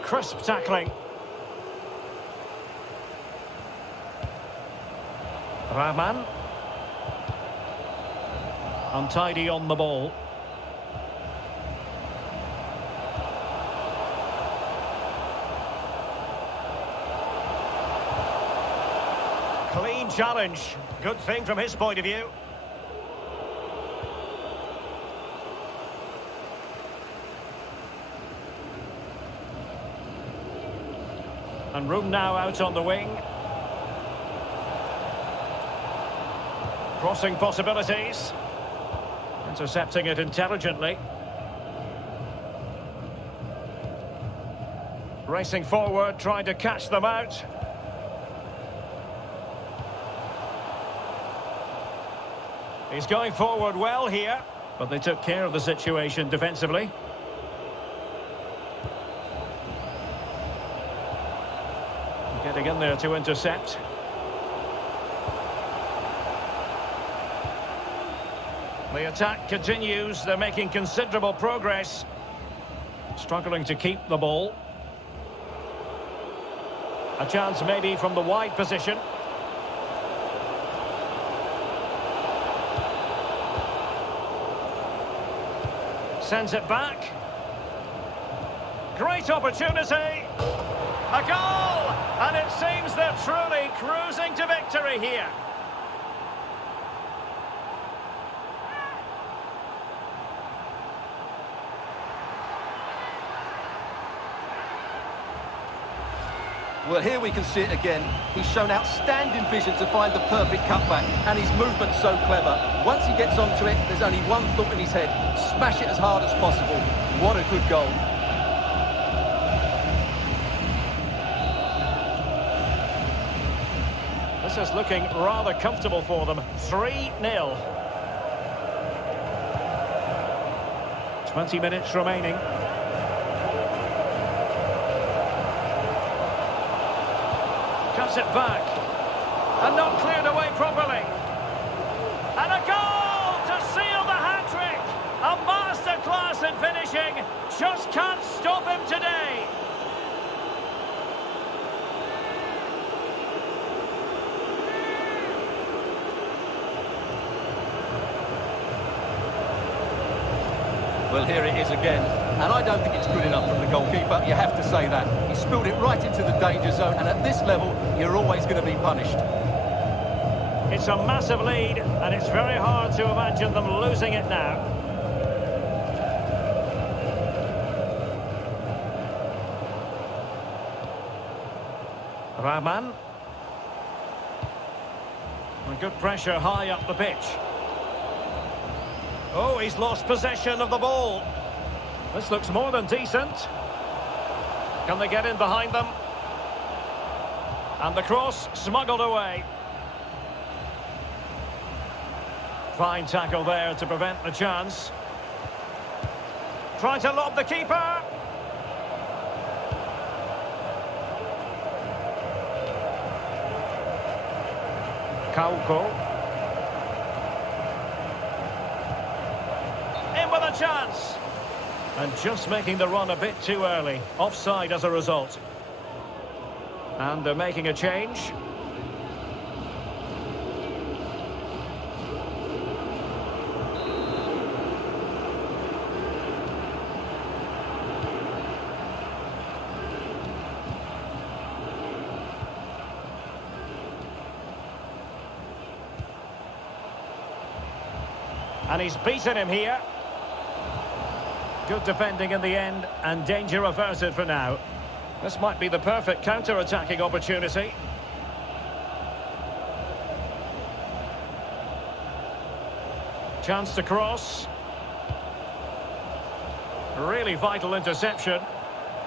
Crisp tackling. Rahman. Untidy on the ball. Clean challenge. Good thing from his point of view. And room now out on the wing. Crossing possibilities. Intercepting it intelligently. Racing forward, trying to catch them out. He's going forward well here, but they took care of the situation defensively. Getting in there to intercept. The attack continues. They're making considerable progress. Struggling to keep the ball. A chance maybe from the wide position. Sends it back. Great opportunity. A goal! And it seems they're truly cruising to victory here. Well, here we can see it again. He's shown outstanding vision to find the perfect cutback, and his movement's so clever. Once he gets onto it, there's only one thought in his head. Smash it as hard as possible. What a good goal. This is looking rather comfortable for them. 3-0. 20 minutes remaining. Cuts it back. And not cleared away properly. And a goal to seal the hat-trick. A masterclass in finishing. Just can't stop him today. Well, here it is again. And I don't think it's good enough from the goalkeeper, you have to say that. He spilled it right into the danger zone, and at this level, you're always going to be punished. It's a massive lead, and it's very hard to imagine them losing it now. Rahman. And good pressure high up the pitch. Oh, he's lost possession of the ball. This looks more than decent. Can they get in behind them? And the cross smuggled away. Fine tackle there to prevent the chance. Trying to lob the keeper. Kauko. In with a chance. And just making the run a bit too early. Offside as a result. And they're making a change. And he's beaten him here. Good defending in the end, and danger averted for now. This might be the perfect counter-attacking opportunity. Chance to cross. Really vital interception.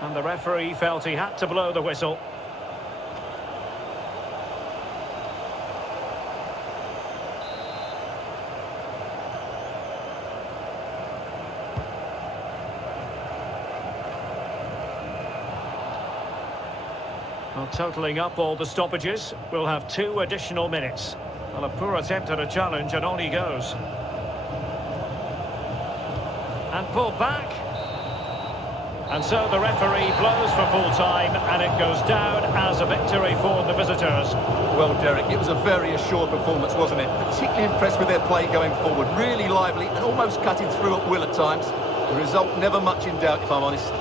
And the referee felt he had to blow the whistle. Well, totalling up all the stoppages, we'll have 2 additional minutes. Well, a poor attempt at a challenge, and on he goes. And pulled back. And so the referee blows for full time, and it goes down as a victory for the visitors. Well, Derek, it was a very assured performance, wasn't it? Particularly impressed with their play going forward. Really lively and almost cutting through at will at times. The result never much in doubt, if I'm honest.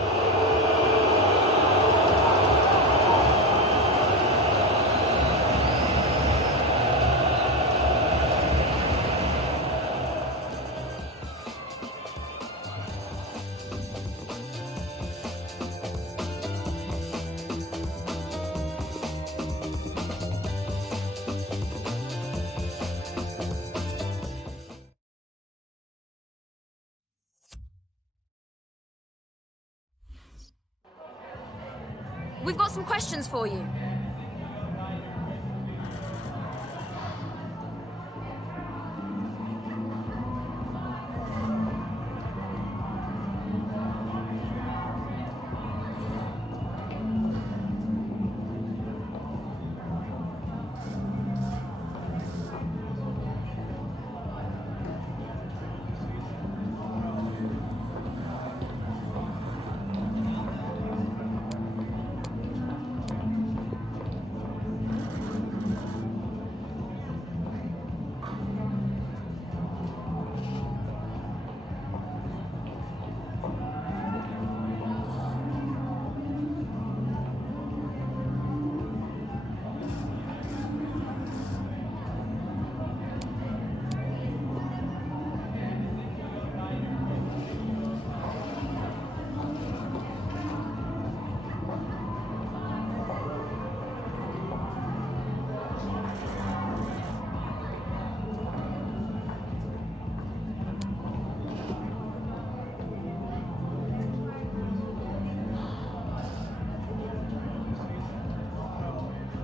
We've got some questions for you.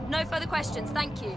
No further questions, thank you.